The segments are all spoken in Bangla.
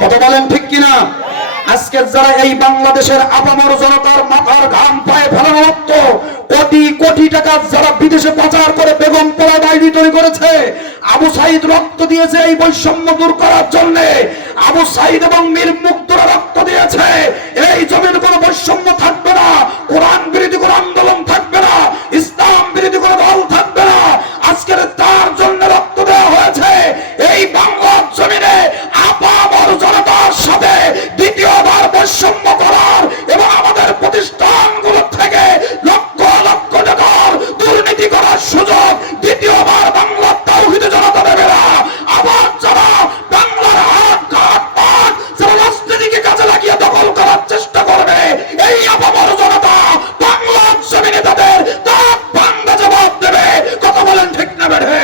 কত বলেন ঠিক কিনা? আজকে যারা এই বাংলাদেশের আপামর জনতার মাথার ঘাম পায়ে ফেলার মতো কোটি কোটি টাকা যারা বিদেশে পাচার করে বেগম পোড়া বাহিনী তৈরি করেছে, আবু সাইদ রক্ত দিয়েছে এই বৈষম্য দূর করার জন্য। আবু সাইদ এবং মীর মুগ্ধরা রক্ত দিয়েছে। এই জমির কোনো বৈষম্য থাকবে না, কোরআন বিরোধী কোনো আন্দোলন থাকবে না, ইসলাম বিরোধী কোনো দল থাকবে না। আজকের তার জন্য রক্ত দেওয়া হয়েছে। এই বাংলার জমিনে আপামর জনতার সাথে দ্বিতীয়বার বৈষম্য করার এবং আমাদের প্রতিষ্ঠানগুলো থেকে লক্ষ লক্ষ টাকার দুর্নীতি করার সুযোগ দ্বিতীয়বার বাংলার তাওহীদ জনতা দেবে না। আবার যারা বাংলার হাট ঘাট পাট যারা রাজনীতিকে কাজে লাগিয়ে দখল করার চেষ্টা করবে, এই আপামর জনতা বাংলার জমিনে তাদের দাঁত ভাঙা জবাব দেবে। কথা বলেন ঠিক না বেঠে?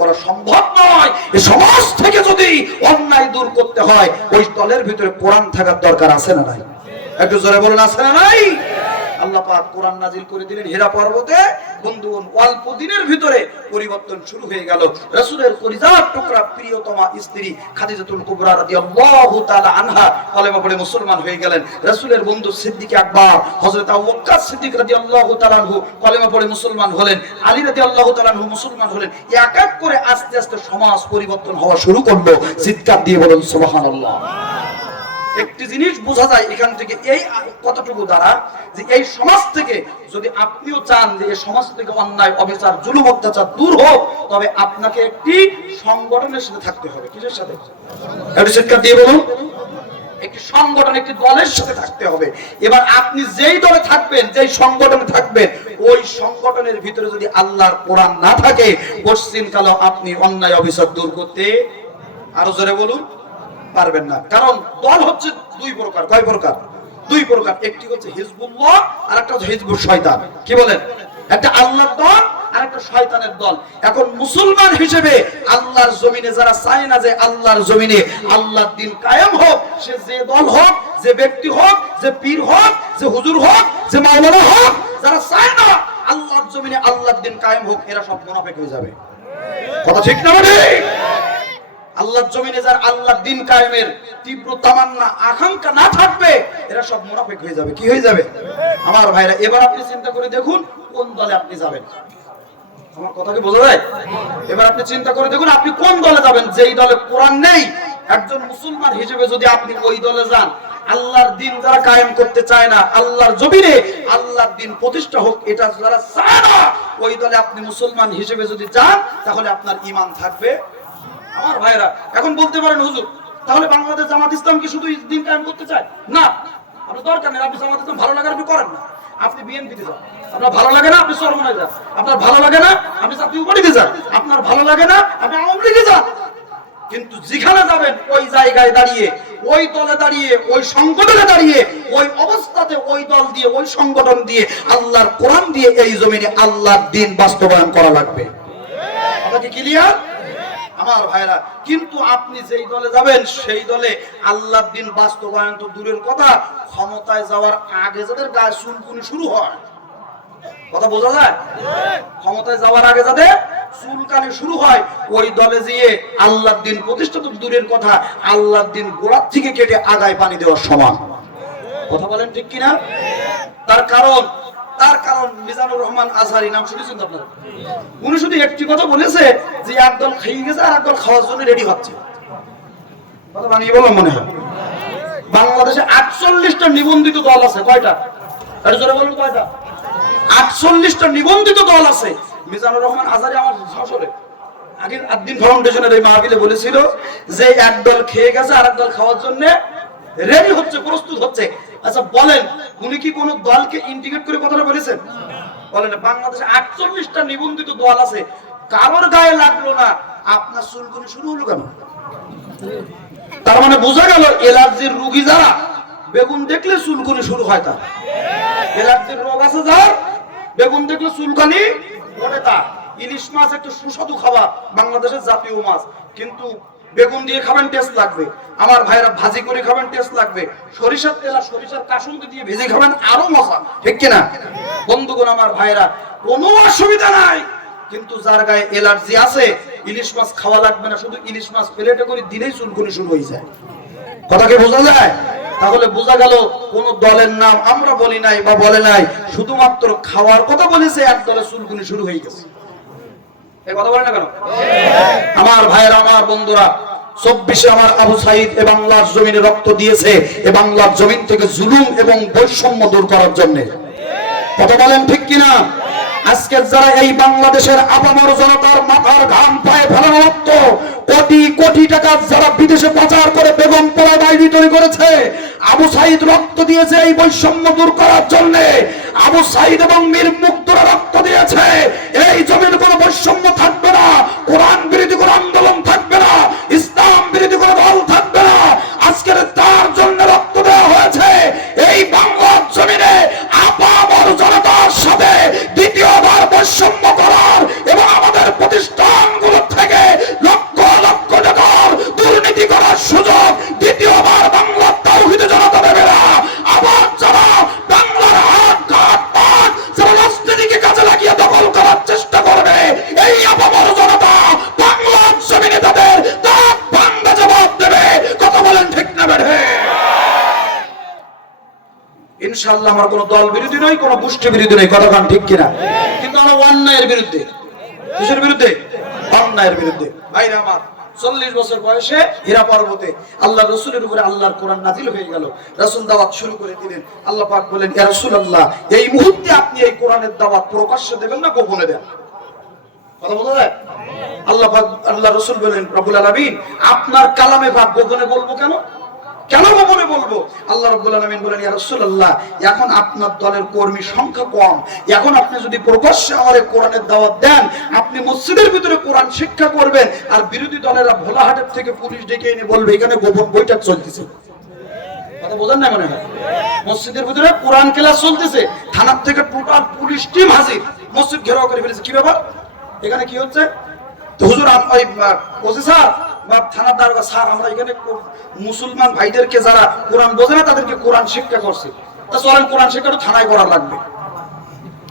করা সম্ভব নয়। এই সমাজ থেকে যদি অন্যায় দূর করতে হয়, ওই দলের ভিতরে কোরআন থাকার দরকার আছে না নাই? একটু জোরে বলুন, আছে না নাই? আল্লাহ পাক কোরআন নাজিল করে দিলেন হীরা পর্বতে। বন্ধুগণ, অল্প দিনের ভিতরে পরিবর্তন শুরু হয়ে গেল। রাসূলের কলিজার টুকরা প্রিয়তমা স্ত্রী খাদিজাতুল কুবরা রাদিয়াল্লাহু তাআলা আনহা কলেমা পড়ে মুসলমান হয়ে গেলেন। রাসূলের বন্ধু সিদ্দিক আকবর হযরত আবু বকর সিদ্দিক রাদিয়াল্লাহু তাআলা আনহু কলেমা পড়ে মুসলমান হলেন। আলী রাদিয়াল্লাহু তাআলা আনহু মুসলমান হলেন। এক এক করে আস্তে আস্তে সমাজ পরিবর্তন হওয়া শুরু করলো। চিৎকার দিয়ে বলুন সুবহানাল্লাহ। একটি জিনিস বোঝা যায় এখান থেকে, এই কতটুকু দ্বারা, যে এই সমাজ থেকে যদি আপনিও চান যে এই সমাজ থেকে অন্যায় অবিচার জুলুম অত্যাচার দূর হোক, তবে আপনাকে একটি সংগঠনের সাথে থাকতে হবে। কিসের সাথে? একটু চিৎকার দিয়ে বলুন। একটি সংগঠন, একটি দলের সাথে থাকতে হবে। এবার আপনি যেই দলে থাকবেন, যেই সংগঠনে থাকবেন, ওই সংগঠনের ভিতরে যদি আল্লাহর কোরআন না থাকে, পশ্চিম কালে আপনি অন্যায় অবিচার দূর করতে, আরো জোরে বলুন, পারবেন না। কারণ দল হচ্ছে দুই প্রকার। কয় প্রকার? দুই প্রকার। একটি হচ্ছে হিজবুল্লাহ আর একটা হচ্ছে হিজবুল শয়তান। কি বলেন? একটা আল্লাহর দল আর একটা শয়তানের দল। এখন মুসলমান হিসেবে আল্লাহর জমিনে যারা চায় না যে আল্লাহর জমিনে আল্লাহর দ্বীন কায়েম হোক, সে যে দল হোক, যে ব্যক্তি হোক, যে পীর হোক, যে হুজুর হোক, যে মাওলানা হোক, যারা চায় না আল্লাহর জমিনে আল্লাহর দ্বীন কায়েম হোক, এরা সব মুনাফিক হয়ে যাবে। কথা ঠিক না মানে? আল্লাহর জমিনে যার আল্লাহর দ্বীন কায়েমের তীব্র তামান্না আকাঙ্ক্ষা না থাকবে, এরা সব মুনাফিক হয়ে যাবে। কি হয়ে যাবে আমার ভাইরা? এবার আপনি চিন্তা করে দেখুন কোন দলে আপনি যাবেন। আমার কথা কি বোঝা যায়? এবার আপনি চিন্তা করে দেখুন আপনি কোন দলে যাবেন। যেই দলে কোরআন নেই, একজন মুসলমান হিসেবে যদি আপনি ওই দলে যান, আল্লাহর দ্বীন যারা কায়েম করতে চায় না, আল্লাহর জমিনে আল্লাহর দ্বীন প্রতিষ্ঠা হোক, এটা যারা চায় না, ওই দলে আপনি মুসলমান হিসেবে যদি যান, তাহলে আপনার ঈমান থাকবে। আমার ভাইরা এখন বলতে পারেন, হুজুর তাহলে বাংলাদেশ জামাত ইসলাম কি শুধু দ্বীন কায়েম করতে চায়? না, আপনার দরকার নেই। আপনি জামাত ইসলাম ভালো লাগে আপনি করেন না, আপনি বিএনপিতে যান। আপনার ভালো লাগে না আপনি চরমনায় যান। আপনার ভালো লাগে না আপনি জাতীয় পার্টিতে যান। আপনার ভালো লাগে না আপনি আওয়ামী লীগে যান। কিন্তু যেখানে যাবেন ওই জায়গায় দাঁড়িয়ে, ওই দলে দাঁড়িয়ে, ওই সংগঠনে দাঁড়িয়ে, ওই অবস্থাতে ওই দল দিয়ে, ওই সংগঠন দিয়ে, আল্লাহর কোরআন দিয়ে এই জমিনে আল্লাহর দ্বীন বাস্তবায়ন করা লাগবে। কথা কি ক্লিয়ার আমার ভাইরা? কিন্তু আপনি যেই দলে যাবেন সেই দলে আল্লাহর দ্বীন বাস্তবায়ন তো দূরের কথা, ক্ষমতায় যাওয়ার আগে যাদের গায়ে চুলকুনি শুরু হয়, কথা বোঝা যায়? ক্ষমতায় যাওয়ার আগে যাদের চুলকানি শুরু হয়, ওই দলে গিয়ে আল্লাহর দ্বীন প্রতিষ্ঠা তো দূরের কথা, আল্লাহর দ্বীন গোড়ার থেকে কেটে আগায় পানি দেওয়ার সমান। কথা বলেন ঠিক কিনা? তার কারণ মিজানুর রহমান আজহারি নাম শুনেছেন তো আপনারা? উনি শুধু একটি কথা বলেছে যে একদল খেয়ে গেছে আর একদল খাওয়ার জন্য রেডি হচ্ছে। কথা বানিয়ে বললাম মনে হয়। বাংলাদেশে 48টা নিবন্ধিত দল আছে। কয়টা? একটু জোরে বলুন কয়টা? 48টা নিবন্ধিত দল আছে। মিজানুর রহমান আজহারি আমার শাসরে আগে আদ্দিন ফাউন্ডেশনের এই মাহফিলে বলেছিল যে একদল খেয়ে গেছে আর একদল খাওয়ার জন্য রেডি হচ্ছে, প্রস্তুত হচ্ছে। আচ্ছা বলেন, উনি কি কোন দলকে ইন্ডিকেট করে কথাটা বলেছেন? বলেন। বাংলাদেশে 48টা নিবন্ধিত দল আছে, কারোর গায়ে লাগলো না, আপনার চুলকুনি শুরু হলো কেন? তার মানে বোঝা গেল অ্যালার্জির রোগী যারা, বেগুন দেখলে চুলকুনি শুরু হয়। তার অ্যালার্জির রোগ আছে যার, বেগুন দেখলে চুলকানি ওঠে তার। ইলিশ মাছ একটা সুস্বাদু খাবার, বাংলাদেশের জাতীয় মাছ, কিন্তু বেগুন দিয়ে খাবেন টেস্ট লাগবে। আমার ভাইরা ভাজি করে খাবেন টেস্ট লাগবে। সরিষার তেল আর সরিষার কাসুন্দি দিয়ে ভেজে খাবেন আরো মজা। ঠিক কিনা বন্ধুগণ? আমার ভাইরা কোনো অসুবিধা নাই, কিন্তু যার গায়ে অ্যালার্জি আছে ইলিশ মাছ খাওয়া লাগবে না, শুধু ইলিশ মাছ প্লেটে করে দিলেই চুলকুনি শুরু হয়ে যায়। কথা কি বোঝা যায়? তাহলে বোঝা গেল কোন দলের নাম আমরা বলি নাই বা বলে নাই, শুধুমাত্র খাওয়ার কথা বলেছে, এক দলের চুলকুনি শুরু হয়ে গেছে। এই কথা বলে না কেন? আমার ভাইয়েরা, আমার বন্ধুরা, 24-এ আমার আবু সাইদ এ বাংলার জমিনে রক্ত দিয়েছে, এ বাংলার জমিন থেকে জুলুম এবং বৈষম্য দূর করার জন্য। কথা বলেন ঠিক কিনা? আজকে যারা এই বাংলাদেশের আপামর জনতার মাথার ঘাম পায়ে ফেলার রক্ত, কোটি কোটি টাকা যারা বিদেশে পাচার করে বেগম পোলা বাহিনী তৈরি করেছে, আবু সাইদ রক্ত দিয়েছে এই বৈষম্য দূর করার জন্য। আবু সাইদ এবং মীর মুগ্ধরা রক্ত দিয়েছে, এই জমির কোনো বৈষম্য থাকবে না, কোরআন বিরোধী কোনো আন্দোলন থাকবে না, ইসলাম বিরোধী কোনো দল থাকবে না। আজকের তার জন্য রক্ত দেওয়া হয়েছে। এই বাংলার জমিনে আপামর জনতার সাথে দ্বিতীয়বার বৈষম্য করার এবং আমাদের প্রতিষ্ঠানগুলো থেকে লক্ষ লক্ষ টাকার দুর্নীতি করার সুযোগ দ্বিতীয়বার বাংলার তাওহীদ জনতা দেবে না। আবার যারা বাংলার হাত ঘাট পাট যারা রাজনীতিকে কাজে লাগিয়ে দখল করার চেষ্টা করবে, এই আপামর জনতা বাংলার জমিনে তাদের দাঁত ভাঙা জবাব দেবে। কথা বলেন ঠিক না বেঠে? ইনশাআল্লাহ আমার কোন দল বিরোধী নয়, কোন গোষ্ঠী বিরোধী নয়, কথা ঠিক কিনা? কিন্তু আমরা অন্যায়ের বিরুদ্ধে। কিসের বিরুদ্ধে? অন্যায়ের বিরুদ্ধে। ভাইরা আমার, 40 বছর বয়সে হীরা পর্বতে আল্লাহ রাসূলের উপরে আল্লাহর কোরআন নাযিল হয়ে গেল। রাসূল দাওয়াত শুরু করে দিলেন। আল্লাহ পাক বলেন, ইয়া রাসূলুল্লাহ, এই মুহূর্তে আপনি এই কোরআনের দাওয়াত প্রকাশ্যে দেবেন না গোপনে দেন? কথা বলা যায়? আল্লাহ পাক, আল্লাহ রাসূল বলেন, রব্বুল আলামিন, আপনার কালামে পাক গোপনে বলবো কেন? কেন গোপনে বলবো? আল্লাহ রাব্বুল আলামিন বলেন, ইয়া রাসূলুল্লাহ, এখন আপনার দলের কর্মী সংখ্যা কম, এখন আপনি যদি প্রকাশ্যে আমার কোরআনের দাওয়াত দেন, আপনি মসজিদের ভিতরে কোরআন শিক্ষা করবেন, আর বিরোধী দলেরা ভোলাহাটের থেকে পুলিশ ডেকে এনে বলবে এখানে গোপন বৈঠক চলতেছে। কথা বোঝেন না মনে হয়? মসজিদের ভিতরে কোরআন ক্লাস চলতেছে, থানার থেকে টোটাল পুলিশ টিম হাজির, মসজিদ ঘেরাও করে ফেলেছে। কি ব্যাপার, এখানে কি হচ্ছে? তো হুজুর, ওই ওসি স্যার বা থানার দারোগা স্যার, আমরা এখানে মুসলমান ভাইদেরকে যারা কোরআন বোঝে না তাদেরকে কোরআন শিক্ষা করছে, তা চলেন কোরআন শিক্ষাটা থানায় করা লাগবে।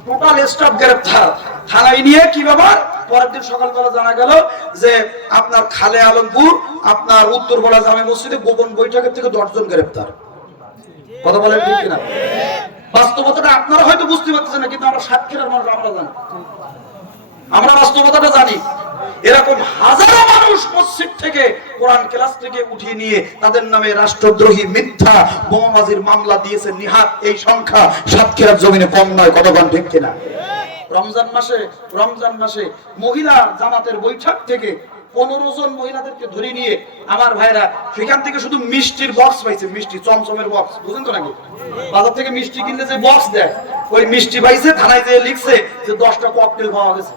টোটাল স্টাফ গ্রেফতার, থানায় নিয়ে কি ব্যাপার? পরের দিন সকালবেলা জানা গেল যে আপনার খালে আলমপুর, আপনার উত্তরপাড়া জামে মসজিদে গোপন বৈঠকের থেকে 10 জন গ্রেফতার। কথা বলেন ঠিক কিনা? বাস্তবতাটা আপনারা হয়তো বুঝতে পারতেছেন না, কিন্তু আমরা সাতক্ষীরার মানুষ, আমরা জানি, আমরা বাস্তবতাটা জানি। এরকম হাজারো মানুষ মসজিদ থেকে কোরআন ক্লাস থেকে উঠিয়ে নিয়ে তাদের নামে রাষ্ট্রদ্রোহী মিথ্যা বোমাবাজির মামলা দিয়েছে নিহাত। এই সংখ্যা সাতক্ষীরার জমিনে কম নয়। কতক্ষণ ঠিক কিনা? রমজান মাসে মহিলা জামাতের বৈঠক থেকে 15 জন মহিলাদেরকে ধরে নিয়ে আমার ভাইরা সেখান থেকে শুধু মিষ্টির বক্স পাইছে, মিষ্টি চমচমের বক্স, বুঝেন তো নাকি? বাজার থেকে মিষ্টি কিনলে যে বক্স দেয়, ওই মিষ্টি পাইছে, থানায় যেয়ে লিখছে যে 10টা ককটেল পাওয়া গেছে।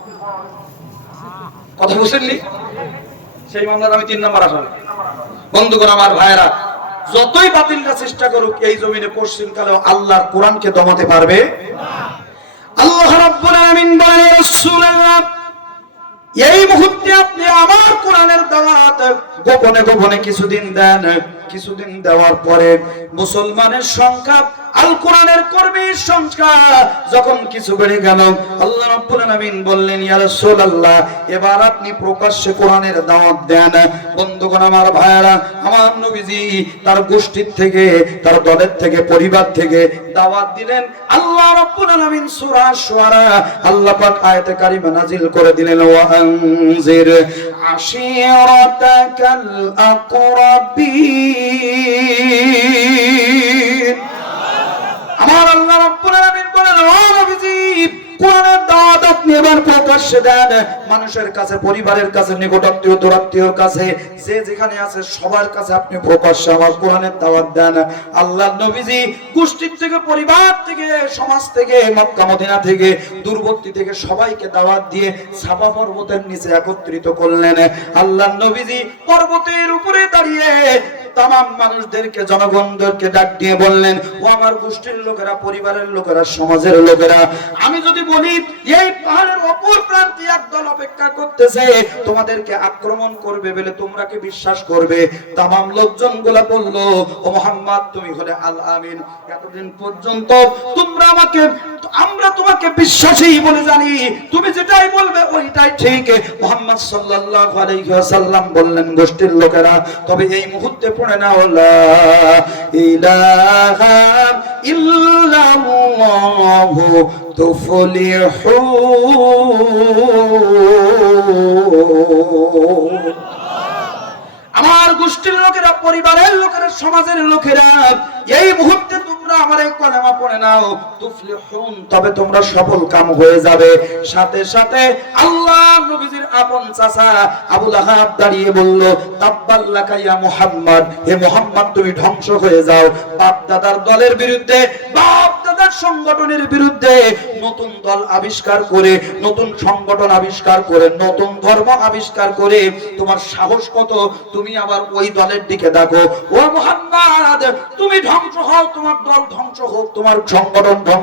কথা বুঝলেননি? সেই মামলার আমি 3 নম্বর আসামি। বন্ধুগণ, আমার ভাইরা, যতই বাতিলরা চেষ্টা করুক, এই জমিনে পশ্চিমকালেও আল্লাহর কোরআনকে দমাতে পারবে না। আল্লাহ রাব্বুল আলামিন বলেন, রাসূলুল্লাহ, এই মুহূর্তে আপনি আমার কোরআনের দাওয়াত গোপনে গোপনে কিছুদিন দেন। কিছুদিন দেওয়ার পরে মুসলমানের সংখ্যা, আল কোরআনের কর্মীর সংখ্যা যখন কিছু বেড়ে গেল, আল্লাহ রাব্বুল আলামিন বললেন, ইয়া রাসূলুল্লাহ, এবার আপনি প্রকাশ্যে কোরআনের দাওয়াত দেন। বন্ধুগণ, আমার ভাইয়েরা, আমার নবীজি তার গোষ্ঠীর থেকে, তার দলের থেকে, পরিবার থেকে দাওয়াত দিলেন। আল্লাহ রাব্বুল আলামিন সূরা শুআরা আল্লাহ পাক আয়াতে কারিমা নাজিল করে দিলেন, ওয়া আনজির আশীরাতাকাল আকরাবিন। আমার আল্লাহ রাব্বুল আলামিন বলেন, ও নবীজি, কোরআনের দাওয়াত আপনি এবার প্রকাশ্যে দেন। মানুষের কাছে, পরিবারের কাছে, নিকটাত্মীয়, দূরাত্মীয়র কাছে, যে যেখানে আছে সবার কাছে আপনি প্রকাশ্যে আমার কোরআনের দাওয়াত দেন। আল্লাহ নবীজি গোষ্ঠী থেকে, পরিবার থেকে, সমাজ থেকে, মক্কা মদিনা থেকে, দূরবর্তী থেকে সবাইকে দাওয়াত দিয়ে সাফা পর্বতের নিচে একত্রিত করলেন। আল্লাহ নবীজি পর্বতের উপরে দাঁড়িয়ে তামাম মানুষদেরকে, জনগণদেরকে ডাক দিয়ে বললেন, ও আমার গোষ্ঠীর লোকেরা, পরিবারের লোকেরা, সমাজের লোকেরা, আমি যদি বলি এই পাহাড়ের অপর প্রান্তে একদল অপেক্ষা করতেছে তোমাদেরকে আক্রমণ করবে বলে, তোমরা কি বিশ্বাস করবে? তামাম লোকজন গুলা বলল, ও মুহাম্মদ তুমি হলে আল আমিন, এতদিন পর্যন্ত আমরা তোমাকে বিশ্বাসী বলে জানি, তুমি যেটাই বলবে ওইটাই ঠিক। মুহাম্মদ সাল্লাল্লাহু আলাইহি ওয়াসাল্লাম বললেন, গোষ্ঠীর লোকেরা তবে এই মুহূর্তে পড়ে নাও লা ইলাহা ইল্লাল্লাহু তুফলিহুন। আমার গোষ্ঠীর লোকেরা, পরিবারের লোকেরা, সমাজের লোকেরা, এই মুহূর্তে তোমরা আমার এই কলেমা পড়ে নাও, তুফলিহুন, তবে তোমরা সফল কাম হয়ে যাবে। সাথে সাথে আল্লাহ নবীজির আপন চাচা আবু লাহাব দাঁড়িয়ে বলল, তাব্বাল্লাকা ইয়া মুহাম্মদ, হে মুহাম্মদ তুমি ধ্বংস হয়ে যাও। বাপ দাদার দলের বিরুদ্ধে, বাপ দাদার সংগঠনের বিরুদ্ধে নতুন দল আবিষ্কার করে, নতুন সংগঠন আবিষ্কার করে, নতুন ধর্ম আবিষ্কার করে তোমার সাহস কত? তুমি আবার ওই দলের দিকে দেখো। ও মুহাম্মদ তুমি ধ্বংস হও, তোমার দল ধ্বংস হোক, তোমার সংগঠন ধ্বংস